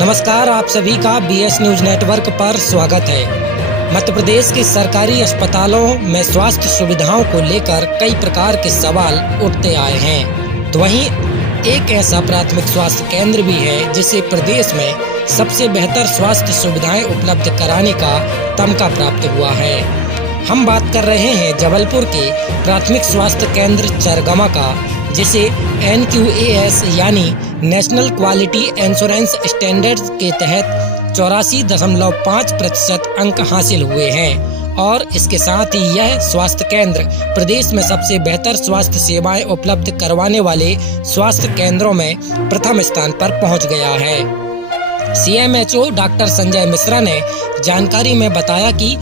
नमस्कार, आप सभी का बीएस न्यूज नेटवर्क पर स्वागत है। मध्य प्रदेश के सरकारी अस्पतालों में स्वास्थ्य सुविधाओं को लेकर कई प्रकार के सवाल उठते आए हैं। तो वहीं एक ऐसा प्राथमिक स्वास्थ्य केंद्र भी है जिसे प्रदेश में सबसे बेहतर स्वास्थ्य सुविधाएं उपलब्ध कराने का तमगा प्राप्त हुआ है। हम बात कर रहे हैं जबलपुर के प्राथमिक स्वास्थ्य केंद्र चरगमा का, जिसे NQAS यानी नेशनल क्वालिटी इंश्योरेंस स्टैंडर्ड्स के तहत 84.5% अंक हासिल हुए हैं और इसके साथ ही यह स्वास्थ्य केंद्र प्रदेश में सबसे बेहतर स्वास्थ्य सेवाएं उपलब्ध करवाने वाले स्वास्थ्य केंद्रों में प्रथम स्थान पर पहुंच गया है। CMHO डॉक्टर संजय मिश्रा ने जानकारी में बताया कि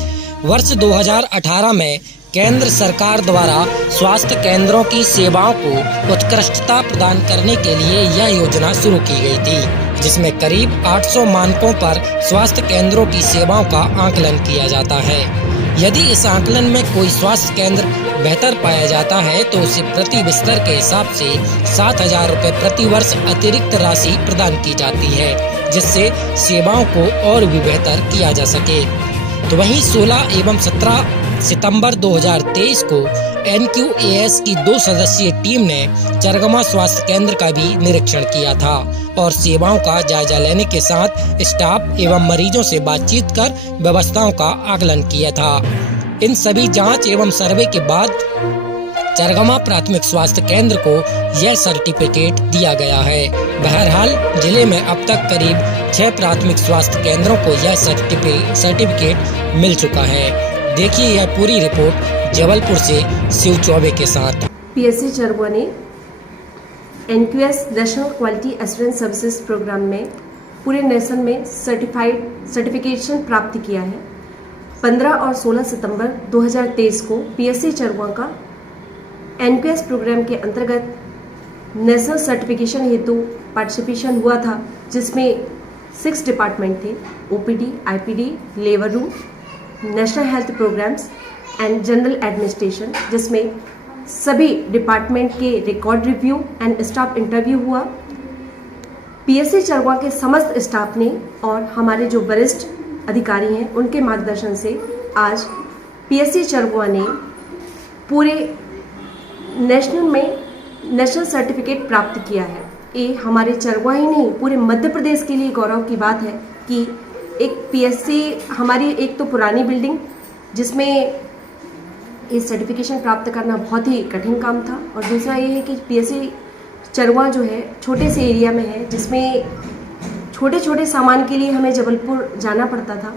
वर्ष 2018 में केंद्र सरकार द्वारा स्वास्थ्य केंद्रों की सेवाओं को उत्कृष्टता प्रदान करने के लिए यह योजना शुरू की गई थी, जिसमें करीब 800 मानकों पर स्वास्थ्य केंद्रों की सेवाओं का आकलन किया जाता है। यदि इस आकलन में कोई स्वास्थ्य केंद्र बेहतर पाया जाता है तो उसे प्रति बिस्तर के हिसाब से 7,000 रुपये प्रति वर्ष अतिरिक्त राशि प्रदान की जाती है, जिससे सेवाओं को और भी बेहतर किया जा सके। तो वहीं 16 एवं 17 सितंबर 2023 को NQAS की 2 सदस्यीय टीम ने चरगमा स्वास्थ्य केंद्र का भी निरीक्षण किया था और सेवाओं का जायजा लेने के साथ स्टाफ एवं मरीजों से बातचीत कर व्यवस्थाओं का आकलन किया था। इन सभी जांच एवं सर्वे के बाद चरगमा प्राथमिक स्वास्थ्य केंद्र को यह सर्टिफिकेट दिया गया है। बहरहाल जिले में अब तक करीब 6 प्राथमिक स्वास्थ्य केंद्रों को यह सर्टिफिकेट मिल चुका है। देखिए यह पूरी रिपोर्ट जबलपुर से शिव चौबे के साथ। PSC चरगमा ने NQAS national quality assurance services programme में पूरे नेशन में सर्टिफिकेशन प्राप्त किया है। 15 और 16 सितंबर 2023 को PSC चरगमा का NQAS प्रोग्राम के अंतर्गत नेशनल सर्टिफिकेशन हेतु पार्टिसिपेशन हुआ था, जिसमें 6 डिपार्टमेंट थे: OPD, IPD, labour room, national health programmes and general administration, जिसमें सभी डिपार्टमेंट के record review and staff interview हुआ। PSC चरगमा के समस्त स्टाफ ने और हमारे जो वरिष्ठ अधिकारी हैं उनके मार्गदर्शन से आज PSC चरगमा ने पूरे नेशनल सर्टिफिकेट प्राप्त किया है। ये हमारे चरगमा ही नहीं, पूरे मध्य प्रदेश के लिए गौरव की बात है कि एक PSC हमारी एक तो पुरानी बिल्डिंग, जिसमें ये सर्टिफिकेशन प्राप्त करना बहुत ही कठिन काम था, और दूसरा ये है कि PSC चरगमा जो है छोटे से एरिया में है, जिसमें छोटे छोटे सामान के लिए हमें जबलपुर जाना पड़ता था,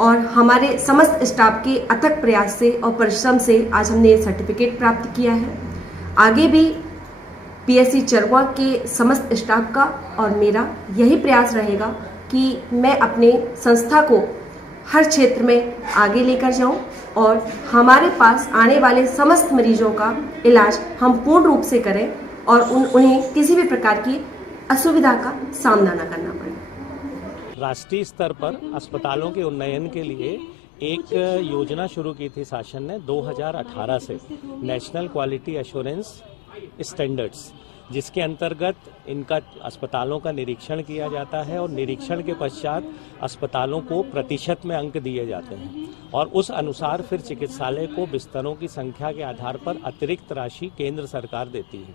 और हमारे समस्त स्टाफ के अथक प्रयास से और परिश्रम से आज हमने ये सर्टिफिकेट प्राप्त किया है। आगे भी PSC चरगमा के समस्त स्टाफ का और मेरा यही प्रयास रहेगा कि मैं अपने संस्था को हर क्षेत्र में आगे लेकर जाऊं और हमारे पास आने वाले समस्त मरीजों का इलाज हम पूर्ण रूप से करें और उन्हें किसी भी प्रकार की असुविधा का सामना न करना पड़े। राष्ट्रीय स्तर पर अस्पतालों के उन्नयन के लिए एक योजना शुरू की थी शासन ने 2018 से, नेशनल क्वालिटी एश्योरेंस स्टैंडर्ड्स, जिसके अंतर्गत इनका अस्पतालों का निरीक्षण किया जाता है और निरीक्षण के पश्चात अस्पतालों को प्रतिशत में अंक दिए जाते हैं और उस अनुसार फिर चिकित्सालय को बिस्तरों की संख्या के आधार पर अतिरिक्त राशि केंद्र सरकार देती है।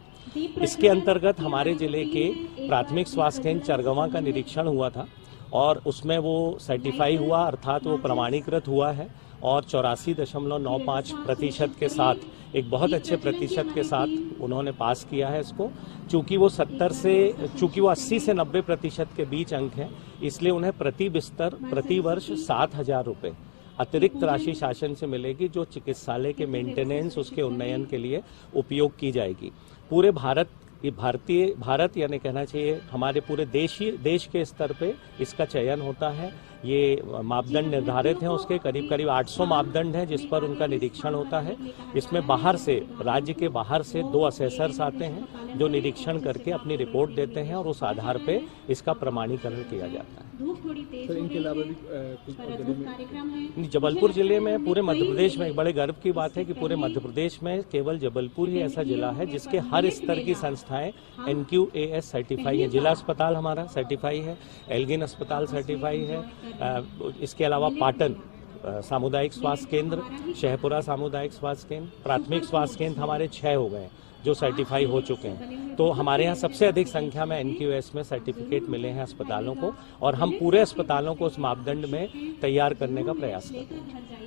इसके अंतर्गत हमारे जिले के प्राथमिक स्वास्थ्य केंद्र चरगमा का निरीक्षण हुआ था और उसमें वो सर्टिफाई हुआ, अर्थात वो प्रमाणीकृत हुआ है और 84.95% के साथ, एक बहुत अच्छे प्रतिशत के साथ उन्होंने पास किया है इसको। चूँकि वो 80 से 90% के बीच अंक हैं, इसलिए उन्हें प्रति बिस्तर प्रति वर्ष 7,000 रुपये अतिरिक्त राशि शासन से मिलेगी, जो चिकित्सालय के मेंटेनेंस, उसके उन्नयन के लिए उपयोग की जाएगी। पूरे भारत यानी कहना चाहिए हमारे पूरे देश के स्तर पे इसका चयन होता है। ये मापदंड निर्धारित हैं, उसके करीब 800 मापदंड हैं जिस पर उनका निरीक्षण होता है। इसमें राज्य के बाहर से 2 असेसर्स आते हैं जो निरीक्षण करके अपनी रिपोर्ट देते हैं और उस आधार पे इसका प्रमाणीकरण किया जाता है। धूप थोड़ी तेज सर, हो इनके रही अलावा है भी कुछ पर और अद्भुत जगह में कार्यक्रम है। जबलपुर जिले में, पूरे मध्य प्रदेश में एक बड़े गर्व की बात है कि पूरे मध्य प्रदेश में केवल जबलपुर ही ऐसा जिला है जिसके हर स्तर की संस्थाएं NQAS सर्टिफाई है। जिला अस्पताल हमारा सर्टिफाई है, एल्गिन अस्पताल सर्टिफाई है, इसके अलावा पाटन सामुदायिक स्वास्थ्य केंद्र, शहपुरा सामुदायिक स्वास्थ्य केंद्र, प्राथमिक स्वास्थ्य केंद्र हमारे 6 हो गए जो सर्टिफाई हो चुके हैं। तो हमारे यहाँ सबसे अधिक संख्या में NQAS में सर्टिफिकेट मिले हैं अस्पतालों को, और हम पूरे अस्पतालों को उस मापदंड में तैयार करने का प्रयास करते हैं।